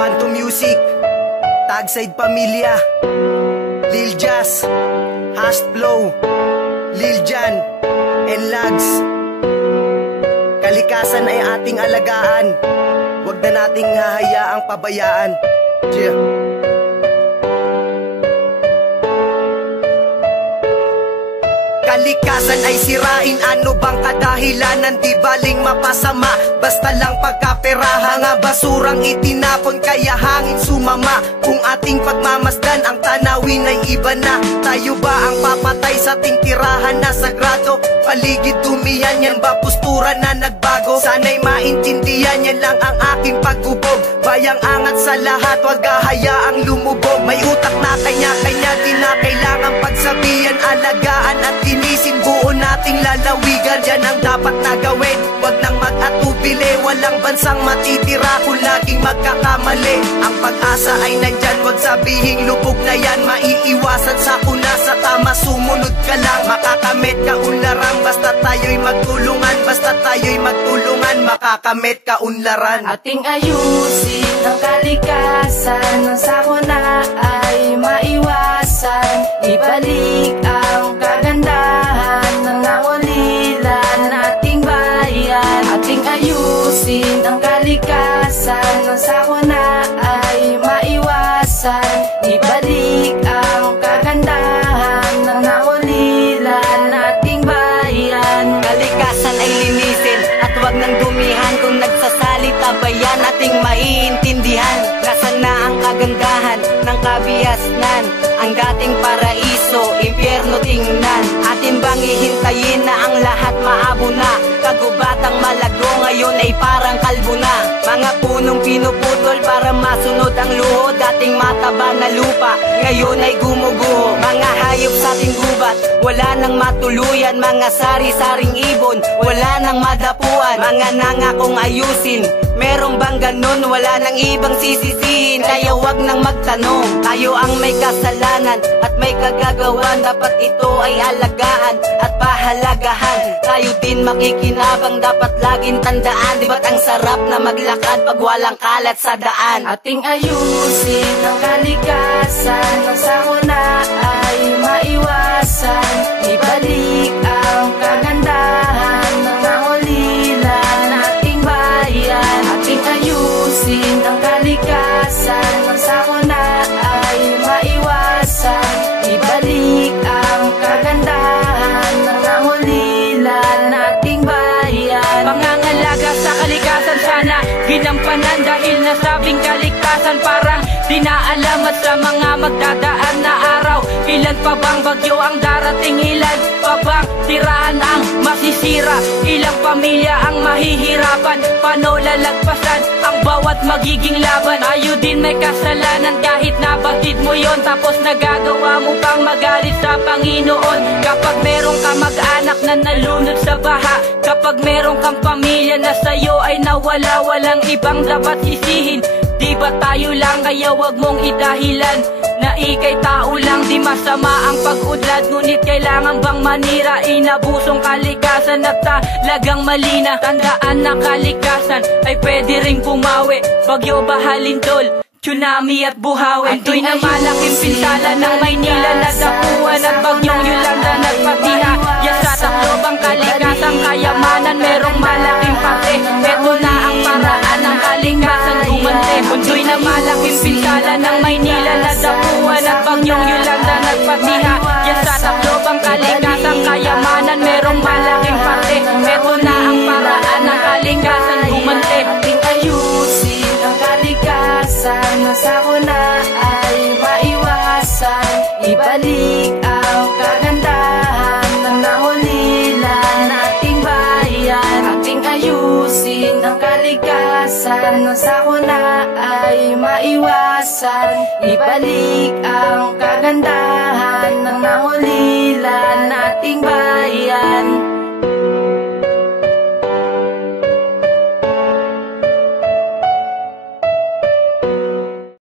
Quantum Music, Tagside Pamilya, Lil Jazz, Hast Flow, Lil Jan, and Lags. Kalikasan ay ating alagaan, huwag na nating hahayaang pabayaan. Yeah. Kalikasan ay sirain, ano bang kadahilanan? Di baling mapasama, basta lang pagkaperahan. Mga basurang itinapon, kaya hangin sumama. Kung ating pagmamasdan, ang tanawin ay iba na. Tayo ba ang papatay sa ating tirahan na sagrado? Paligid dumihan, yan ba postura na nagbago? Sana'y maintindihan, yan lang ang aking pagubog. Bayang angat sa lahat, wag hayaang lumubog. May utak na kanya-kanya, di na kailangan pagsabihan. Alagaan at linisin, buo nating lalawigan. Yan ang dapat na gawin, wag nang mag-atubili. Walang bansang matitira kung laging magkakamali. Ang pag-asa ay nandyan, wag sabihing lubog na yan. Maiiwasan sa una, sa tama sumunod ka lang. Makakamit ka unlaran, basta tayo'y magtulungan. Basta tayo'y magtulungan, makakamit ka unlaran. Ating ayusin ang kalikasan, nang sakuna ay maiwasan. Ibalik ang kagandahan ng naulilan nating bayan. Ating ayusin ang kalikasan, nang sakuna ay maiwasan. Ibalik ang kagandahan ng naulilan nating bayan. Kalikasan ay linisin at wag nang dumihan. Kung nagsasalita ba yan, ating maiintindihan. Nasaan na ang kagandahan ng kabiasnan? Ang dating paraiso, impyerno tingnan. Atin bang ihintayin na ang lahat maabo na? Kagubatang malago ngayon ay parang kalbo na. Mga punong pinuputol para masunod ang luho. Dating mataba na lupa, ngayon ay gumuguho. Mga hayop sa ating gubat, wala nang matuluyan. Mga sari-saring ibon, wala nang madapuan. Mga nangakong ayusin, merong bang ganun? Wala nang ibang sisisihin, kaya wag nang magtanong. Tayo ang may kasalanan at may kagagawan. Dapat ito ay alagaan at pahalagahan. Tayo din makikinabang, dapat laging tandaan. Di ba't ang sarap na maglakad pag walang kalat sa daan? Ating ayusin ang kalikasan, nang sakuna ay maiwasan. Ibalik ang kagandahan ng naulilan nating bayan. Ating ayusin ang kalikasan, nang sakuna ay maiwasan. Ibalik ang kagandahan ng naulilan nating bayan. Pangangalaga sa kalikasan sana ginampanan, dahil nasabing kaligtasan parang di naalamat sa mga magdadaan na araw. Ilan pa bang bagyo ang darating? Ilan pa bang tirahan ang masisira? Ilang pamilya ang mahihirapan? Paano lalagpasan ang bawat magiging laban? Tayo din may kasalanan kahit nabatid mo yon. Tapos nagagawa mo pang magalit sa Panginoon. Kapag merong kamag-anak na nalunod sa baha, kapag merong kang pamilya na sa'yo ay nawala, walang ibang dapat sisihin. Di ba tayo lang, kaya wag mong idahilan na ikay tao lang. Di masama ang pag-udlad, ngunit kailangan bang manira? Inabusong kalikasan at talagang malina. Tandaan na kalikasan ay pwede ring pumawi. Bagyo, bahalintol, tsunami at buhawi. Ito'y na malaking pinsala ng Maynila na dapuan at bagyong Yolanda nagpatiha. Yan sa taklobang kalikasan kayamanan, merong malaking parte. Ito na ang paraan ng kalikasan gumante. Ito'y na malaking pinsala ng Maynila na dapuan at bagyong Yolanda nagpatiha. Yan sa taklobang kalikasan kayamanan, merong malaking parte. Ito na ang paraan ng kalikasan gumante. Ating ayusin ang kalikasan, nang sakuna ay maiwasan. Ibalik ang kagandahan ng naulilan nating bayan. Ating ayusin ang kalikasan, nang sakuna ay maiwasan. Ibalik ang